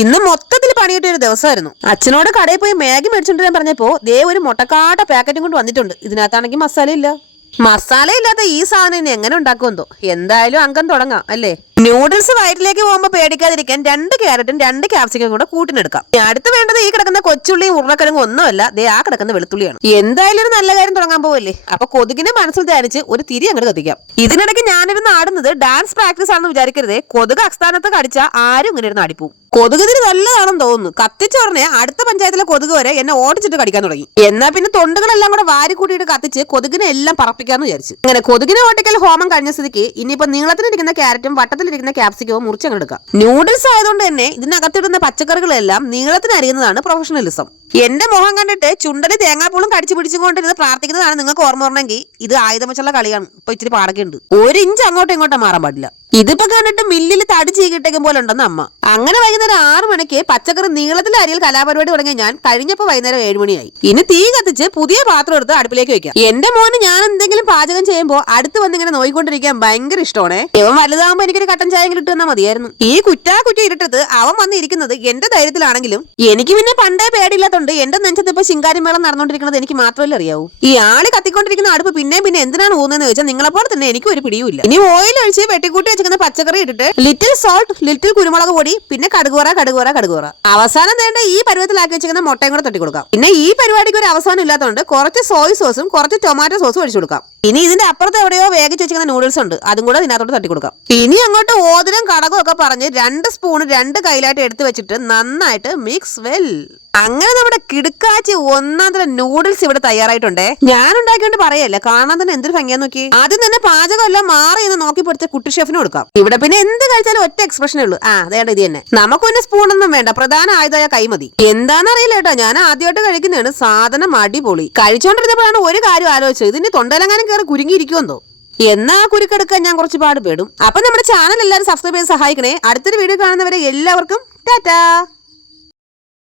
ഇന്ന് മൊത്തത്തിൽ പണിയിട്ട ഒരു ദിവസമായിരുന്നു. അച്ഛനോട് കടയിൽ പോയി മാഗി മേടിച്ചോണ്ടിരാൻ പറഞ്ഞപ്പോ ദേ ഒരു മുട്ടക്കാട്ട പാക്കറ്റും കൊണ്ട് വന്നിട്ടുണ്ട്. ഇതിനകത്താണെങ്കിൽ മസാല ഇല്ല. മസാല ഇല്ലാത്ത ഈ സാധനം ഇനി എങ്ങനെ ഉണ്ടാക്കുമെന്തോ. എന്തായാലും അംഗം തുടങ്ങാം അല്ലേ. നൂഡിൽസ് വയറ്റിലേക്ക് പോകുമ്പോ പേടിക്കാതിരിക്കാൻ 2 ക്യാരറ്റും 2 ക്യാപ്സിക്കും കൂടെ കൂട്ടിനെടുക്കാം. അടുത്ത് വേണ്ടത് ഈ കിടക്കുന്ന കൊച്ചുള്ളിയും ഉരുളക്കിഴങ്ങും ഒന്നുമല്ല, ദേ ആ കിടക്കുന്ന വെളുത്തുള്ളിയാണ്. എന്തായാലും ഒരു നല്ല കാര്യം തുടങ്ങാൻ പോവല്ലേ, അപ്പൊ കൊതുകിനെ മനസ്സിൽ ധ്യാനിച്ച് ഒരു തിരി അങ്ങോട്ട് കത്തിക്കാം. ഇതിനിടയ്ക്ക് ഞാനിരുന്ന് ആടുന്നത് ഡാൻസ് പ്രാക്ടീസ് ആണെന്ന് വിചാരിക്കരുതേ. കൊതുക് അസ്ഥാനത്ത് കടിച്ച ആരും ഇങ്ങനെ ഇരുന്ന് അടിപ്പൂ. കൊതുകുതിരി നല്ലതാണെന്ന് തോന്നുന്നു. കത്തിച്ചോറിനെ അടുത്ത പഞ്ചായത്തിലെ കൊതുക് വരെ എന്നെ ഓടിച്ചിട്ട് കടിക്കാൻ തുടങ്ങി. എന്നാ പിന്നെ തൊണ്ടുകളെല്ലാം കൂടെ വാരി കൂട്ടിയിട്ട് കത്തിച്ച് കൊതുകിനെ എല്ലാം പറപ്പിക്കാന്ന് വിചാരിച്ചു. അങ്ങനെ കൊതുകിനെ ഓട്ടിക്കൽ ഹോമം കഴിഞ്ഞ സ്ഥിതിക്ക് ഇനിയിപ്പോ നീളത്തിലിരിക്കുന്ന ക്യാരറ്റും വട്ടത്തിലിരിക്കുന്ന ക്യാപ്സിക്കവും മുറിച്ചങ്ങ് എടുക്കാം. നൂഡിൽസ് ആയതുകൊണ്ട് തന്നെ ഇതിനകത്തിടുന്ന പച്ചക്കറികളെല്ലാം നീളത്തിന് അരിയുന്നതാണ് പ്രൊഫഷണലിസം. എന്റെ മുഖം കണ്ടിട്ട് ചുണ്ടന് തേങ്ങാപ്പൂളും കടിച്ചു പിടിച്ചുകൊണ്ടിരുന്ന് പ്രാർത്ഥിക്കുന്നതാണ് നിങ്ങൾക്ക് ഓർമ്മ വരണമെങ്കിൽ ഇത് ആയുധം വെച്ചുള്ള കളിയാണ്. ഇപ്പൊ ഇച്ചിരി പാടൊക്കെ ഉണ്ട്. 1 ഇഞ്ച് അങ്ങോട്ടും ഇങ്ങോട്ടും മാറാൻ പാടില്ല. ഇതിപ്പോ കണ്ടിട്ട് മില്ലിൽ തടി ചീകിട്ടേക്കും പോലെ ഉണ്ടെന്ന് അമ്മ. അങ്ങനെ വൈകുന്നേരം 6 മണിക്ക് പച്ചക്കറി നീളത്തിൽ അരിയൽ കലാപരിപാടി തുടങ്ങിയ ഞാൻ കഴിഞ്ഞപ്പോ വൈകുന്നേരം 7 മണിയായി. ഇനി തീ കത്തിച്ച് പുതിയ പാത്രം എടുത്ത് അടുപ്പിലേക്ക് വെക്കാം. എന്റെ മോന് ഞാൻ എന്തെങ്കിലും പാചകം ചെയ്യുമ്പോൾ അടുത്ത് വന്നിങ്ങനെ നോയിക്കൊണ്ടിരിക്കാൻ ഭയങ്കര ഇഷ്ടമാണേ. ഇവൻ വലുതാകുമ്പോ എനിക്കൊരു കട്ടൻ ചായ ഇട്ട് തന്നാൽ മതിയായിരുന്നു. ഈ കുറ്റി ഇരുട്ടത്ത് അവൻ വന്നിരിക്കുന്നത് എന്റെ ധൈര്യത്തിലാണെങ്കിലും എനിക്ക് പിന്നെ പണ്ടേ പേടിയില്ലാത്തോണ്ട് എന്റെ നെഞ്ചത്ത് ഇപ്പൊ ശിങ്കാരി മേളം നടന്നുകൊണ്ടിരിക്കുന്നത് എനിക്ക് മാത്രമല്ലേ അറിയാവൂ. ഈ ആളി കത്തിക്കൊണ്ടിരിക്കുന്ന അടുപ്പ് പിന്നെ എന്തിനാണ് ഊന്നെന്ന് ചോദിച്ചാൽ നിങ്ങളെപ്പോലെ തന്നെ എനിക്ക് ഒരു പിടിയുമില്ല. ഇനി ഓയിൽ ഒഴിച്ച് വെട്ടിക്കൂട്ടി വെച്ചിരിക്കുന്ന പച്ചക്കറി ഇട്ടിട്ട് ലിറ്റിൽ സോൾട്ട്, ലിറ്റിൽ കുരുമുളക് പൊടി, പിന്നെ കടുകുറ. അവസാനം വേണ്ട ഈ പരുവത്തിലാക്കി വെച്ചിരിക്കുന്ന മുട്ടയും കൂടെ തട്ടി കൊടുക്കാം. പിന്നെ ഈ പരിപാടിക്ക് ഒരു അവസാനം ഇല്ലാത്തതുകൊണ്ട് കുറച്ച് സോയ് സോസും കുറച്ച് ടൊമാറ്റോ സോസും ഒഴിച്ചു കൊടുക്കാം. ഇനി ഇതിന്റെ അപ്പുറത്ത് എവിടെയോ വേഗിച്ച് വെച്ചിരിക്കുന്ന നൂഡിൽസ് ഉണ്ട്, അതും കൂടെ ഇതിനകത്തോട്ട് തട്ടി കൊടുക്കാം. ഇനി അങ്ങോട്ട് ഓതിരം കടകം ഒക്കെ പറഞ്ഞ് 2 സ്പൂൺ 2 കൈയിലായിട്ട് എടുത്തു വെച്ചിട്ട് നന്നായിട്ട് മിക്സ് വെൽ. അങ്ങനെ നമ്മുടെ കിടുക്കാച്ചി 1ാം തരം നൂഡിൽസ് ഇവിടെ തയ്യാറായിട്ടുണ്ടേ. ഞാൻ ഉണ്ടാക്കിയോണ്ട് പറയല്ല, കാണാൻ തന്നെ എന്തൊരു ഭംഗിയാ നോക്കി. ആദ്യം തന്നെ പാചകം എല്ലാം മാറി എന്ന് നോക്കി പഠിച്ച കുട്ടി ഷെഫിന് കൊടുക്കാം. ഇവിടെ പിന്നെ എന്ത് കഴിച്ചാലും ഒറ്റ എക്സ്പ്രഷനേ ഉള്ളൂ. അതേണ്ട ഇത് തന്നെ. നമുക്കൊന്നെ സ്പൂണൊന്നും വേണ്ട, പ്രധാന ആയുധമായ കൈമതി. എന്താണെന്നറിയില്ല കേട്ടോ, ഞാൻ ആദ്യമായിട്ട് കഴിക്കുന്നതാണ്. സാധനം അടിപൊളി. കഴിച്ചോണ്ടിരുന്നപ്പോഴാണ് ഒരു കാര്യം ആലോചിച്ചത്, ഇതിന് തൊണ്ടലങ്ങാനും കയറി കുരുങ്ങിയിരിക്കുമെന്നോ. എന്നാ കുരുക്കെടുക്കാൻ ഞാൻ കുറച്ച് പാടുപെടും. അപ്പൊ നമ്മുടെ ചാനൽ എല്ലാവരും സബ്സ്ക്രൈബ് ചെയ്ത് സഹായിക്കണേ. അടുത്തൊരു വീഡിയോ കാണുന്നവരെ എല്ലാവർക്കും ടാറ്റാ.